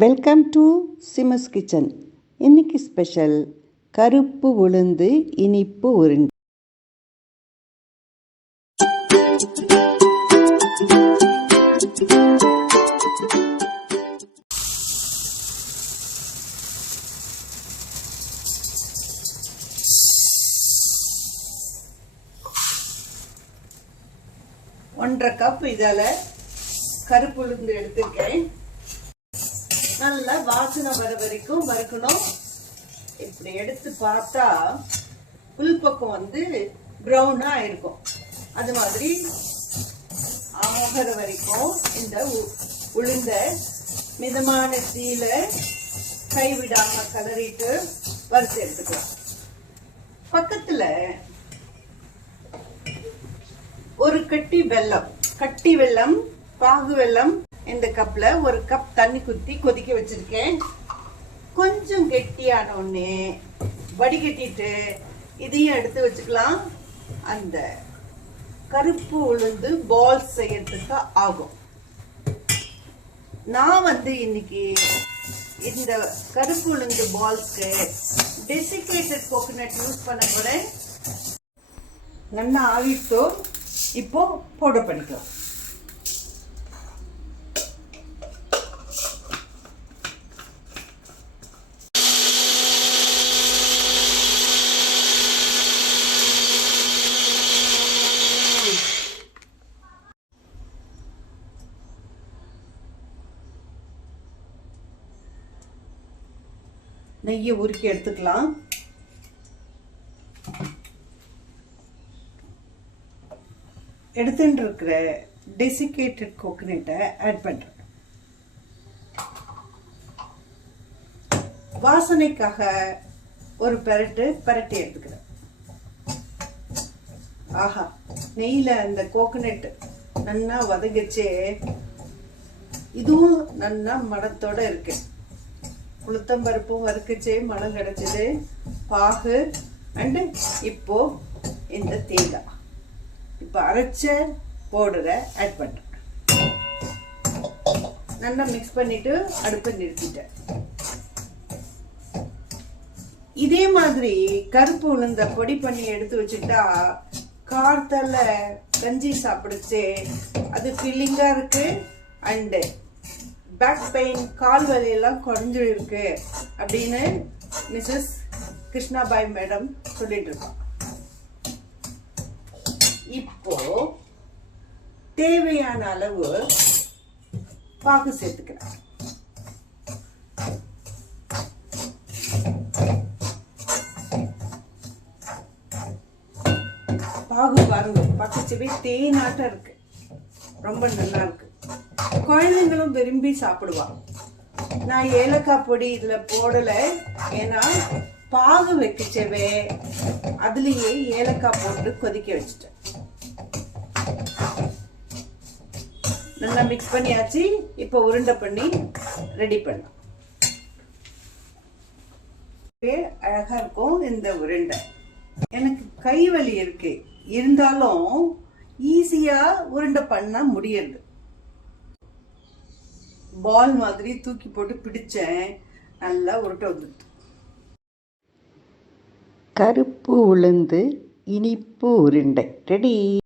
Welcome to சிமஸ் kitchen. இன்னைக்கு special கருப்பு உளுந்து இனிப்பு உருண்டை. ஒன்றரை கப் இதால கருப்பு உளுந்து எடுத்துருக்கேன். நல்லா வாசனை வர வரைக்கும் வறுக்கணும். இப்படி எடுத்து பார்த்தா உள்பக்கம் ப்ரௌனா இருக்கும். அது மாதிரி ஆகிற வரைக்கும் இந்த உளுந்த மிதமான தீயில கைவிடாம கலரிட்டு வறுத்து எடுத்துக்கலாம். பக்கத்துல ஒரு கட்டி வெல்லம் பாகு வெல்லம் இந்த கப்ல ஒரு கப் தண்ணி குத்தி கொதிக்க வச்சிருக்கேன். கொஞ்சம் கெட்டியான உடனே வடிகட்டிட்டு இதையும் எடுத்து வச்சுக்கலாம். அந்த கருப்பு உளுந்து பால்ஸ் செய்யறதுக்கு ஆகும். நான் இன்னைக்கு இந்த கருப்பு உளுந்து பால்ஸ்க்கு டெசிகேட்டட் கோகோனட் யூஸ் பண்ண போறேன். நல்லா ஆவிட்டோ இப்போ பவுடர் பண்ணிக்கலாம். நெய்யை உருக்கி எடுத்துக்கலாம். எடுத்துட்டு இருக்கிற டெசிகேட்டட் கோகோனட்டை ஆட் பண்றேன். வாசனைக்காக ஒரு பரட்டி எடுத்துக்கிறேன். ஆஹா, நெய்ல அந்த கோகோனட் நல்லா வதங்கிச்சு. இதுவும் நல்லா மணத்தோட இருக்கு. உளுத்தம்பருப்பும் வறுக்குச்சு, மணம் கிடைச்சது, பாகு அண்ட் இப்போ இந்த தேங்காய். இப்போ அரைச்ச பவுடரை ஆட் பண்றேன். நல்லா மிக்ஸ் பண்ணிட்டு அடுப்பை நிறுத்திட்டேன். இதே மாதிரி கருப்பு உளுந்த பொடி பண்ணி எடுத்து வச்சுட்டா கார்த்தால கஞ்சி சாப்பிடுச்சு. அது ஃபில்லிங்கா இருக்கு அண்ட் பேக் பெயின், கால் வலியெல்லாம் குறைஞ்சு இருக்கு அப்படின்னு மிஸ்ஸஸ் கிருஷ்ணாபாய் மேடம் சொல்லிட்டு இருக்கோம். இப்போ தேவையான அளவு பாகு சேர்த்துக்கிறேன். பாகு பாருங்க, பக்கச்சுவே தேனாட்டம் இருக்கு. ரொம்ப நல்லா இருக்கு. குழந்தைங்களும் விரும்பி சாப்பிடுவாங்க. நான் ஏலக்காய் பொடி இதுல போடல, ஏன்னா பாகு வைக்கச்சவே அதுலயே ஏலக்காய் போட்டு கொதிக்க வச்சுட்டேன். நல்லா மிக்ஸ் பண்ணியாச்சு. இப்போ உருண்டை பண்ணி ரெடி பண்ணலாம். அழகா இருக்கும் இந்த உருண்டை. எனக்கு கை வலி இருக்கு, இருந்தாலும் ஈஸியா உருண்டை பண்ண முடியாது. பால் மாதிரி தூக்கி போட்டு பிடிச்சேன், நல்லா உருட்டை வந்துட்டு. கருப்பு உளுந்து இனிப்பு உருண்டை ரெடி.